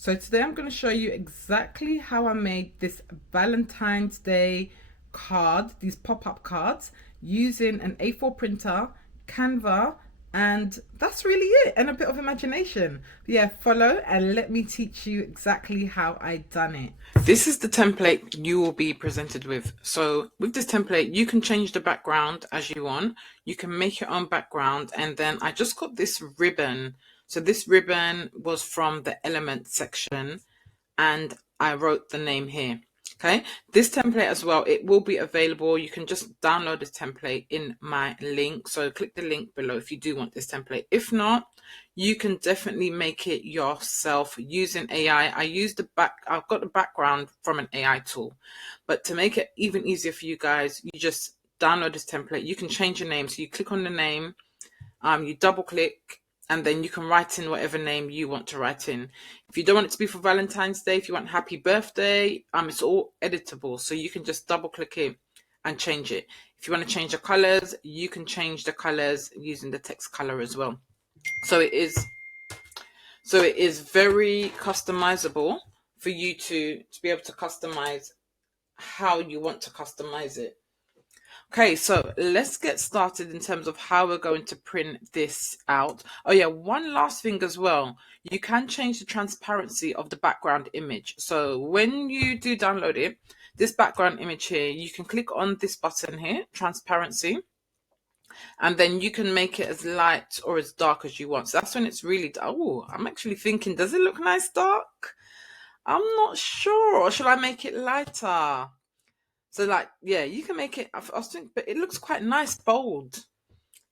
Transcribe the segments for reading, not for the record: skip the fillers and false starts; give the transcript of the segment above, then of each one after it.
So today I'm going to show you exactly how I made this Valentine's Day card, these pop-up cards, using an A4 printer, Canva, and that's really it, and a bit of imagination. But yeah, follow and let me teach you exactly how I done it. This is the template you will be presented with. So with this template, you can change the background as you want. You can make your own background, and then I just got this ribbon. So this ribbon was from the element section, and I wrote the name here. Okay, this template as well, it will be available. You can just download this template in my link. So click the link below if you do want this template. If not, you can definitely make it yourself using AI. I've got the background from an AI tool, but to make it even easier for you guys, you just download this template. You can change your name. So you click on the name, you double click, and then you can write in whatever name you want to write in. If you don't want it to be for Valentine's Day, if you want happy birthday, it's all editable. So you can just double click it and change it. If you want to change the colors, you can change the colors using the text color as well. So it is very customizable for you to be able to customize how you want to customize it. Okay, so let's get started in terms of how we're going to print this out. Oh yeah, one last thing as well. You can change the transparency of the background image. So when you do download it, this background image here, you can click on this button here, transparency, and then you can make it as light or as dark as you want. So that's when it's really, oh, I'm actually thinking, does it look nice dark? I'm not sure. Or should I make it lighter? So like, yeah, you can make it, I was thinking, but it looks quite nice, bold.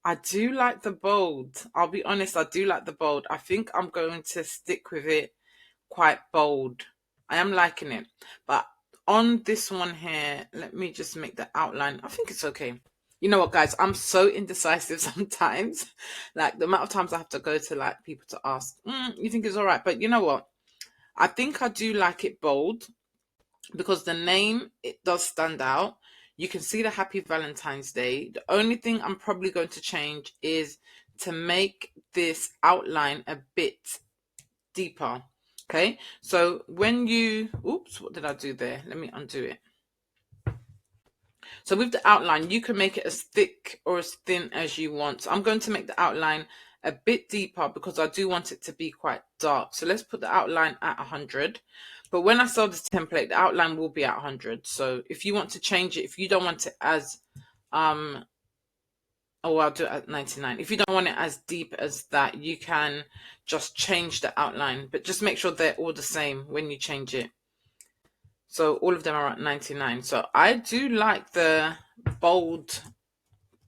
I do like the bold. I'll be honest, I do like the bold. I think I'm going to stick with it quite bold. I am liking it. But on this one here, let me just make the outline. I think it's okay. You know what, guys? I'm so indecisive sometimes. Like the amount of times I have to go to like people to ask, you think it's all right? But you know what? I think I do like it bold, because the name, it does stand out. You can see the happy Valentine's Day. The only thing I'm probably going to change is to make this outline a bit deeper. Okay, so when you, oops, what did I do there? Let me undo it. So with the outline, you can make it as thick or as thin as you want. So I'm going to make the outline a bit deeper because I do want it to be quite dark. So let's put the outline at 100. But when I sell this template, the outline will be at 100. So if you want to change it, if you don't want it as, oh, I'll do it at 99. If you don't want it as deep as that, you can just change the outline. But just make sure they're all the same when you change it. So all of them are at 99. So I do like the bold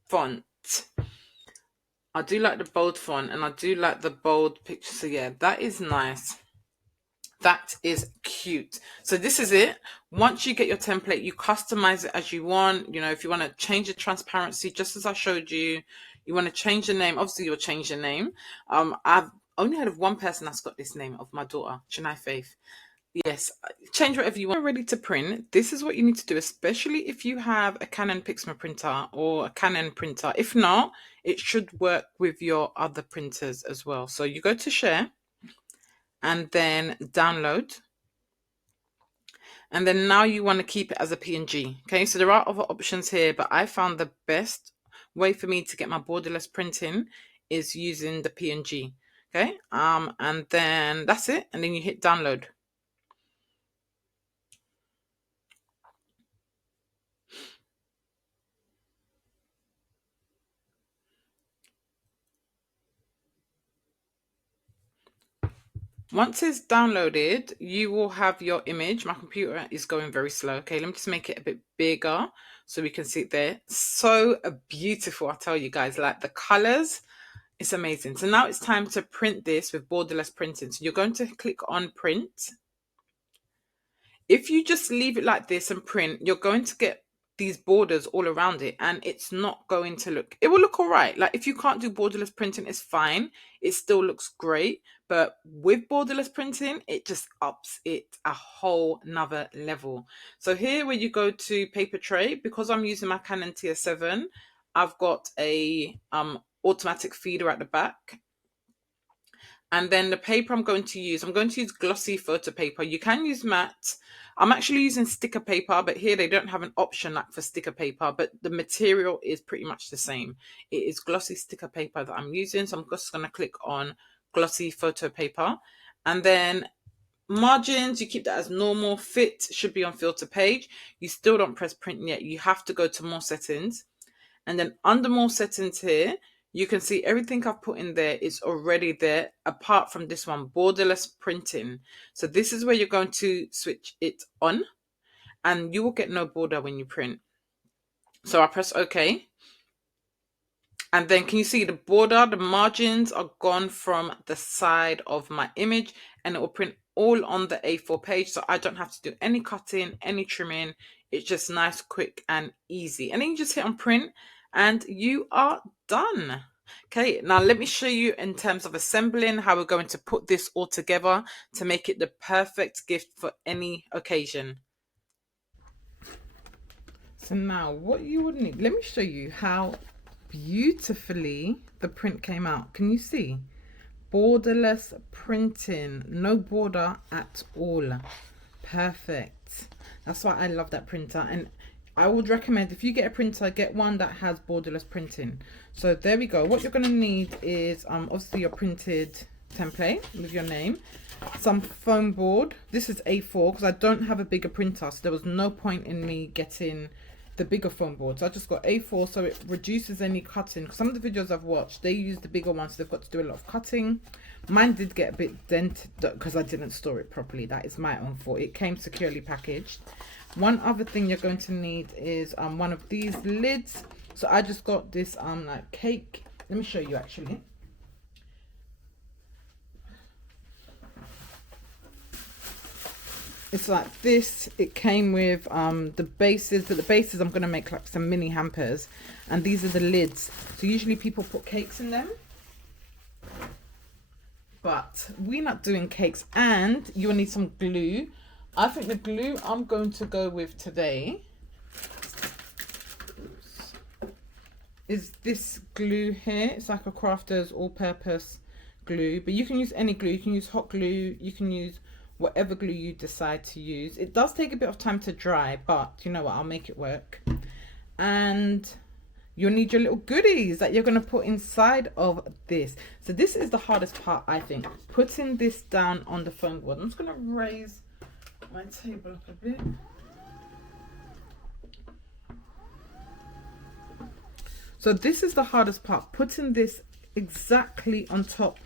font. I do like the bold font, and I do like the bold picture. So yeah, that is nice. That is cute. So this is it. Once you get your template, you customize it as you want. You know, if you want to change the transparency, just as I showed you, you want to change the name. Obviously, you'll change the name. I've only heard of one person that's got this name, of my daughter, Chennai Faith. Yes, change whatever you want. Ready to print, this is what you need to do, especially if you have a Canon Pixma printer or a Canon printer. If not, it should work with your other printers as well. So you go to share and then download. And then now you want to keep it as a PNG. Okay, so there are other options here, but I found the best way for me to get my borderless printing is using the PNG. Okay, and then that's it. And then you hit download. Once it's downloaded, you will have your image. My computer is going very slow. Okay, let me just make it a bit bigger so we can see it there. So beautiful, I tell you guys, like the colors, it's amazing. So now it's time to print this with borderless printing. So you're going to click on print. If you just leave it like this and print, you're going to get these borders all around it, and it's not going to look, it will look all right. Like if you can't do borderless printing, it's fine. It still looks great. But with borderless printing, it just ups it a whole nother level. So here where you go to paper tray, because I'm using my Canon TS7, I've got a automatic feeder at the back. And then the paper I'm going to use glossy photo paper. You can use matte. I'm actually using sticker paper, but here they don't have an option like for sticker paper, but the material is pretty much the same. It is glossy sticker paper that I'm using. So I'm just going to click on glossy photo paper. And then margins, you keep that as normal. Fit should be on filter page. You still don't press print yet. You have to go to more settings. And then under more settings here, you can see everything I've put in there is already there, apart from this one, borderless printing. So this is where you're going to switch it on, and you will get no border when you print. So I press OK. And then can you see the border, the margins are gone from the side of my image, and it will print all on the A4 page. So I don't have to do any cutting, any trimming. It's just nice, quick and easy. And then you just hit on print and you are done. Okay, now let me show you in terms of assembling how we're going to put this all together to make it the perfect gift for any occasion. So now what you would need, let me show you how beautifully the print came out. Can you see? Borderless printing, no border at all. Perfect. That's why I love that printer, and I would recommend if you get a printer, get one that has borderless printing. So there we go. What you're going to need is obviously your printed template with your name, some foam board. This is A4 because I don't have a bigger printer, so there was no point in me getting the bigger foam board. So I just got A4 so it reduces any cutting. Some of the videos I've watched, they use the bigger ones, so they've got to do a lot of cutting. Mine did get a bit dented because I didn't store it properly. That is my own fault. It came securely packaged. One other thing you're going to need is one of these lids. So I just got this like cake. Let me show you actually. It's like this. It came with the bases, but the bases I'm going to make like some mini hampers, and these are the lids. So usually people put cakes in them, but we're not doing cakes. And you'll need some glue. I think the glue I'm going to go with today is this glue here. It's like a Crafter's all-purpose glue, but you can use any glue. You can use hot glue, you can use whatever glue you decide to use. It does take a bit of time to dry, but you know what, I'll make it work. And you'll need your little goodies that you're going to put inside of this. So this is the hardest part, I think, putting this down on the foam board. I'm just going to raise my table up a bit. So this is the hardest part, putting this exactly on top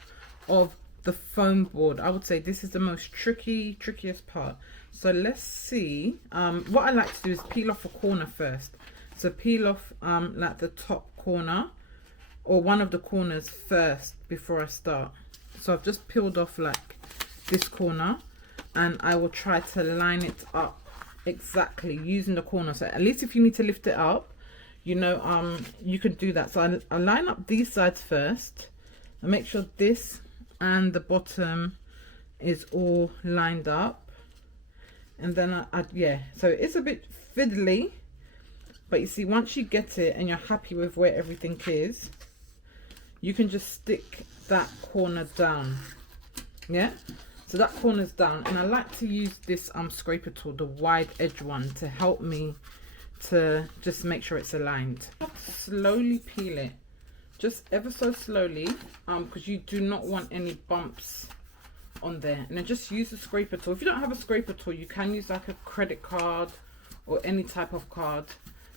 of the foam board. I would say this is the most trickiest part. So let's see. What I like to do is peel off a corner first. So peel off like the top corner or one of the corners first before I start. So I've just peeled off like this corner, and I will try to line it up exactly using the corner. So at least if you need to lift it up, you know, you can do that. So I line up these sides first and make sure this and the bottom is all lined up, and then yeah, so it's a bit fiddly, but you see, once you get it and you're happy with where everything is, you can just stick that corner down. Yeah, so that corner's down, and I like to use this scraper tool, the wide edge one, to help me to just make sure it's aligned. Slowly peel it, just ever so slowly, because you do not want any bumps on there. And then just use the scraper tool. If you don't have a scraper tool, you can use like a credit card or any type of card,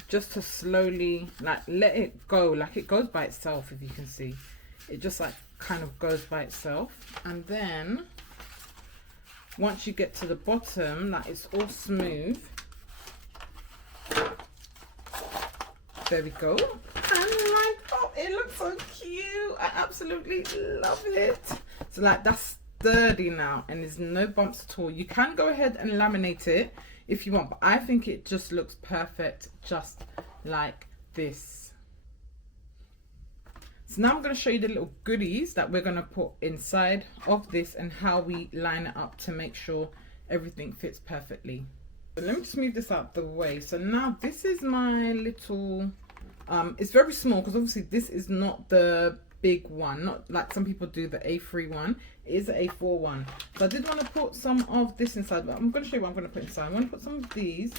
just to slowly like let it go, like it goes by itself. If you can see, it just like kind of goes by itself. And then once you get to the bottom, like it's all smooth, there we go. And like, oh, it looks so cute. I absolutely love it. So like that's sturdy now, and there's no bumps at all. You can go ahead and laminate it if you want, but I think it just looks perfect just like this. So now I'm going to show you the little goodies that we're going to put inside of this and how we line it up to make sure everything fits perfectly. So let me just move this out the way. So now this is my little it's very small because obviously this is not the big one, not like some people do the A3 one. It is an A4 one. So I did want to put some of this inside, but I'm going to show you what I'm going to put inside. I'm going to put some of these.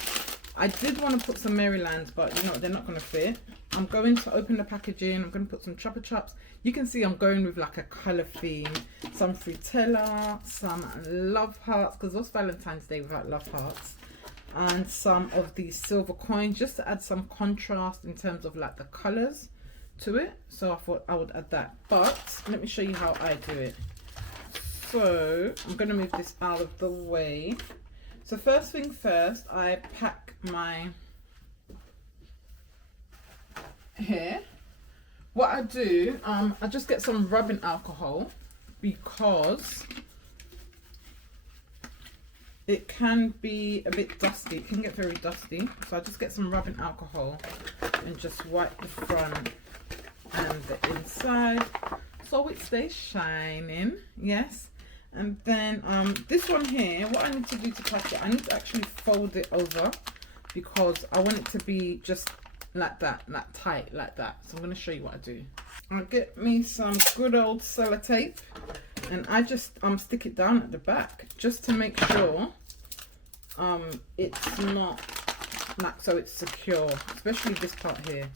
I did want to put some Marylands, but you know they're not going to fit. I'm going to open the packaging. I'm going to put some Chupa Chups. You can see I'm going with like a colour theme. Some Frutella, some love hearts, because what's Valentine's Day without love hearts? And some of these silver coins, just to add some contrast in terms of like the colours to it. So I thought I would add that. But let me show you how I do it. So I'm going to move this out of the way. So first thing first, I pack my hair. What I do, I just get some rubbing alcohol because it can be a bit dusty. It can get very dusty. So I just get some rubbing alcohol and just wipe the front and the inside so it stays shining. Yes. And then this one here, what I need to do to pack it, I need to actually fold it over because I want it to be just like that, like tight like that. So I'm going to show you what I do. I'll get me some good old sellotape and I just stick it down at the back just to make sure it's not like, so it's secure, especially this part here.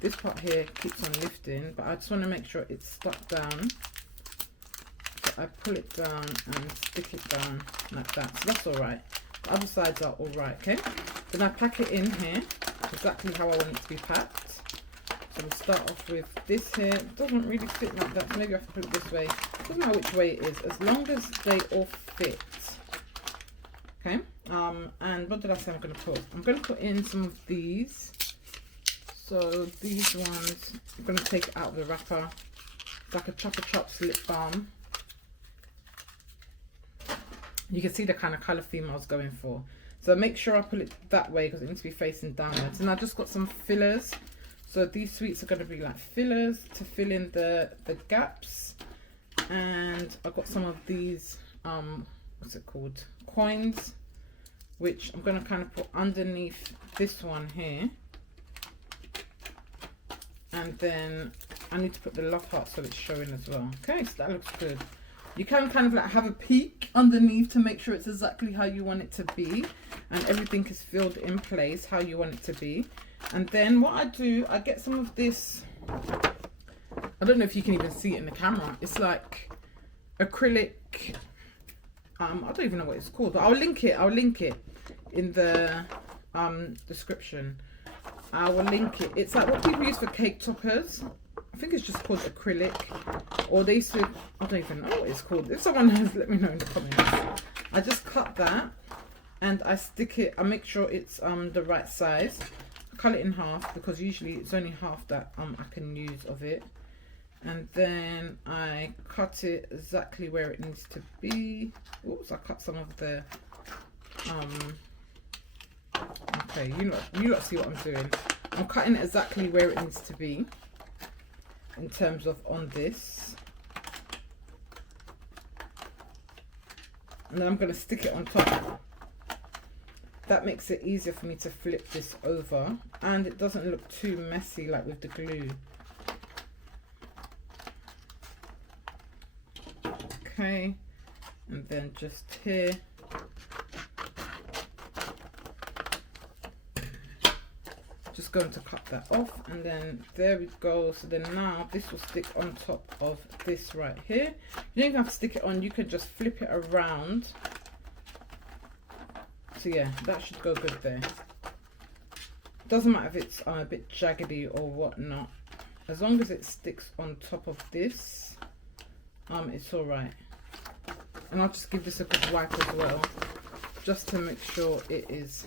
This part here keeps on lifting, but I just want to make sure it's stuck down. So I pull it down and stick it down like that. So that's all right. The other sides are all right, okay? Then I pack it in here exactly how I want it to be packed. So we'll start off with this here. It doesn't really fit like that, so maybe I have to put it this way. It doesn't matter which way it is, as long as they all fit. Okay, and what did I say I'm going to put? I'm going to put in some of these. So these ones, I'm going to take it out of the wrapper. It's like a Chupa Chups lip balm. You can see the kind of colour theme I was going for. So make sure I put it that way because it needs to be facing downwards. And I just got some fillers. So these sweets are going to be like fillers to fill in the gaps. And I've got some of these, what's it called? Coins, which I'm going to kind of put underneath this one here. And then I need to put the love heart so it's showing as well. Okay, so that looks good. You can kind of like have a peek underneath to make sure it's exactly how you want it to be. And everything is filled in place how you want it to be. And then what I do, I get some of this, I don't know if you can even see it in the camera. It's like acrylic, I don't even know what it's called, but I'll link it in the description. I will link it. It's like what people use for cake toppers. I think it's just called acrylic, or they used to, I don't even know what it's called. If someone knows, let me know in the comments. I just cut that and I stick it, I make sure it's the right size. I cut it in half because usually it's only half that I can use of it. And then I cut it exactly where it needs to be. Oops, I cut some of the okay, you lot see what I'm doing. I'm cutting it exactly where it needs to be in terms of on this. And then I'm going to stick it on top. That makes it easier for me to flip this over and it doesn't look too messy like with the glue. Okay, and then just here. Just going to cut that off and then there we go. So then now this will stick on top of this right here. You don't even have to stick it on, you could just flip it around. So yeah, that should go good there. Doesn't matter if it's a bit jaggedy or whatnot, as long as it sticks on top of this, it's all right. And I'll just give this a good wipe as well, just to make sure it is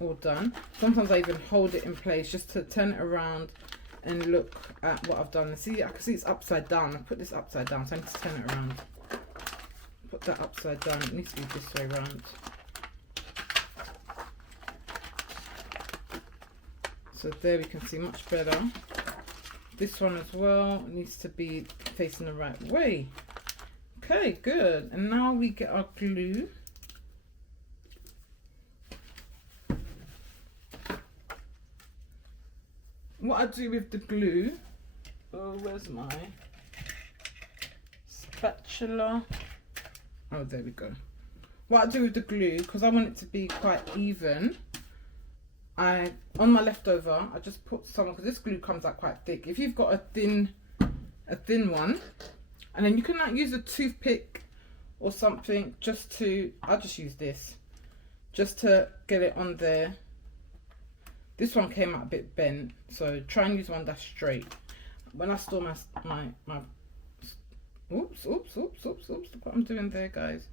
all done. Sometimes I even hold it in place just to turn it around and look at what I've done. See, I can see it's upside down. I put this upside down, so I need to turn it around. Put that upside down. It needs to be this way around. So there we can see much better. This one as well needs to be facing the right way. Okay, good. And now we get our glue. What I do with the glue, oh, where's my, spatula. Oh, there we go. What I do with the glue, because I want it to be quite even, on my leftover, I just put some, because this glue comes out quite thick. If you've got a thin one, and then you can like use a toothpick or something just to, I'll just use this, just to get it on there. This one came out a bit bent, so try and use one that's straight. When I store my oops, look what I'm doing there, guys.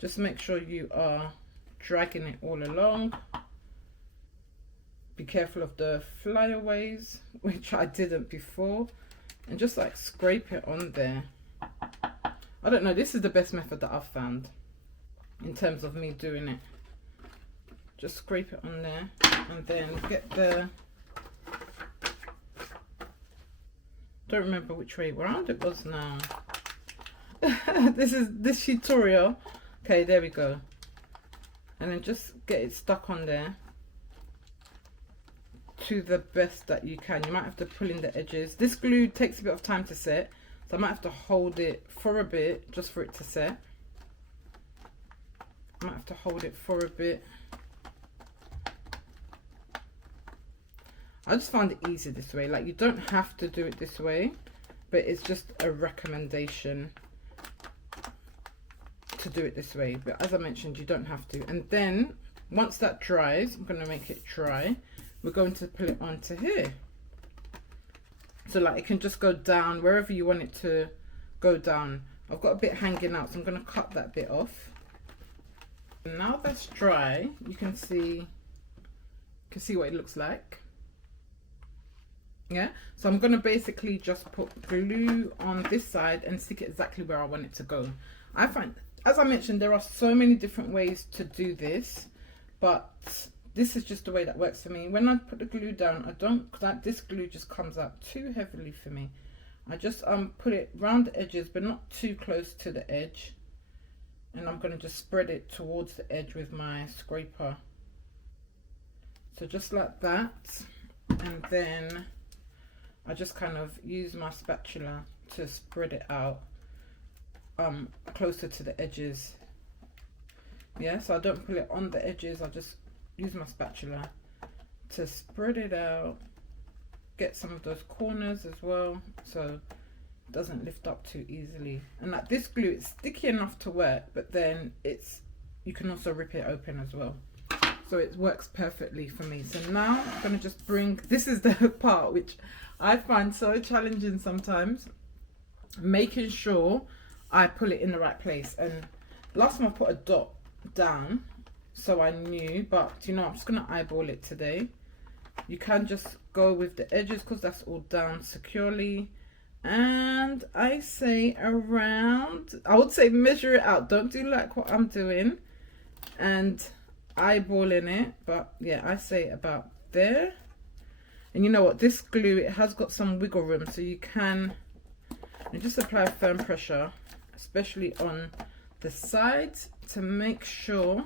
Just make sure you are dragging it all along. Be careful of the flyaways, which I didn't before, and just like scrape it on there. I don't know, this is the best method that I've found in terms of me doing it. Just scrape it on there, and then get the, don't remember which way around it was now. this tutorial. Okay, there we go. And then just get it stuck on there to the best that you can. You might have to pull in the edges. This glue takes a bit of time to set, so I might have to hold it for a bit just for it to set. I might have to hold it for a bit. I just found it easier this way. Like, you don't have to do it this way, but it's just a recommendation to do it this way. But as I mentioned, you don't have to. And then once that dries, I'm going to make it dry, we're going to put it onto here. So like it can just go down wherever you want it to go down. I've got a bit hanging out, so I'm going to cut that bit off. And now that's dry, you can see what it looks like. Yeah, so I'm going to basically just put glue on this side and stick it exactly where I want it to go. I find, as I mentioned, there are so many different ways to do this, but this is just the way that works for me. When I put the glue down, I don't, because this glue just comes out too heavily for me. I just put it round the edges, but not too close to the edge. And I'm going to just spread it towards the edge with my scraper. So just like that. And then I just kind of use my spatula to spread it out closer to the edges. Yeah, so I don't put it on the edges, I just use my spatula to spread it out, get some of those corners as well, so it doesn't lift up too easily. And like this glue, it's sticky enough to work, but then you can also rip it open as well, so it works perfectly for me. So now I'm going to just this is the part which I find so challenging sometimes, making sure I pull it in the right place. And last time I put a dot down so I knew, but you know, I'm just going to eyeball it today. You can just go with the edges because that's all down securely. And I say around, I would say measure it out, don't do like what I'm doing and eyeballing it, but yeah, I say about there. And you know what, this glue, it has got some wiggle room, so you can, and just apply firm pressure, especially on the sides, to make sure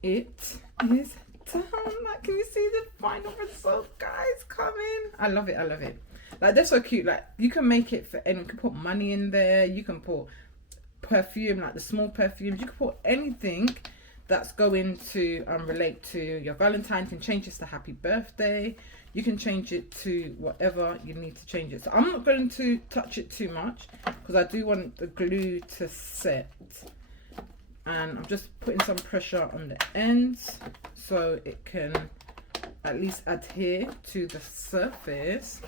it is down. Like, can you see the final result, guys? Come in. I love it, I love it. Like, they're so cute. Like, you can make it for anyone. You can put money in there, you can put perfume, like the small perfumes, you can put anything that's going to relate to your Valentine. You can change this to happy birthday, you can change it to whatever you need to change it. So I'm not going to touch it too much because I do want the glue to set, and I'm just putting some pressure on the ends so it can at least adhere to the surface.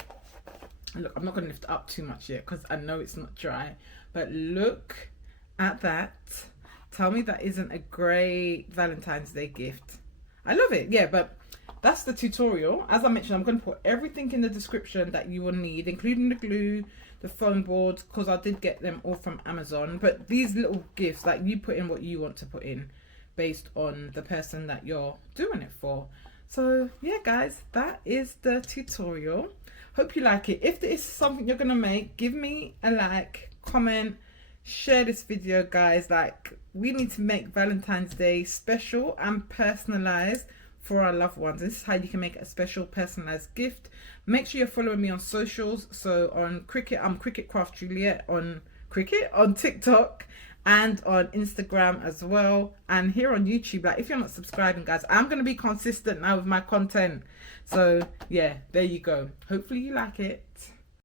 And look, I'm not going to lift it up too much yet because I know it's not dry, but look at that. Tell me that isn't a great Valentine's Day gift. I love it. Yeah, but that's the tutorial. As I mentioned, I'm going to put everything in the description that you will need, including the glue, the foam boards, because I did get them all from Amazon. But these little gifts, like, you put in what you want to put in based on the person that you're doing it for. So yeah, guys, that is the tutorial. Hope you like it. If there is something you're going to make, give me a like, comment, share this video, guys. Like, we need to make Valentine's Day special and personalized for our loved ones. This is how you can make a special personalized gift. Make sure you're following me on socials. So on Cricut, I'm Cricket Craft Juliet on Cricket on TikTok and on Instagram as well, and here on YouTube. Like, if you're not subscribing, guys, I'm going to be consistent now with my content. So yeah, there you go. Hopefully you like it.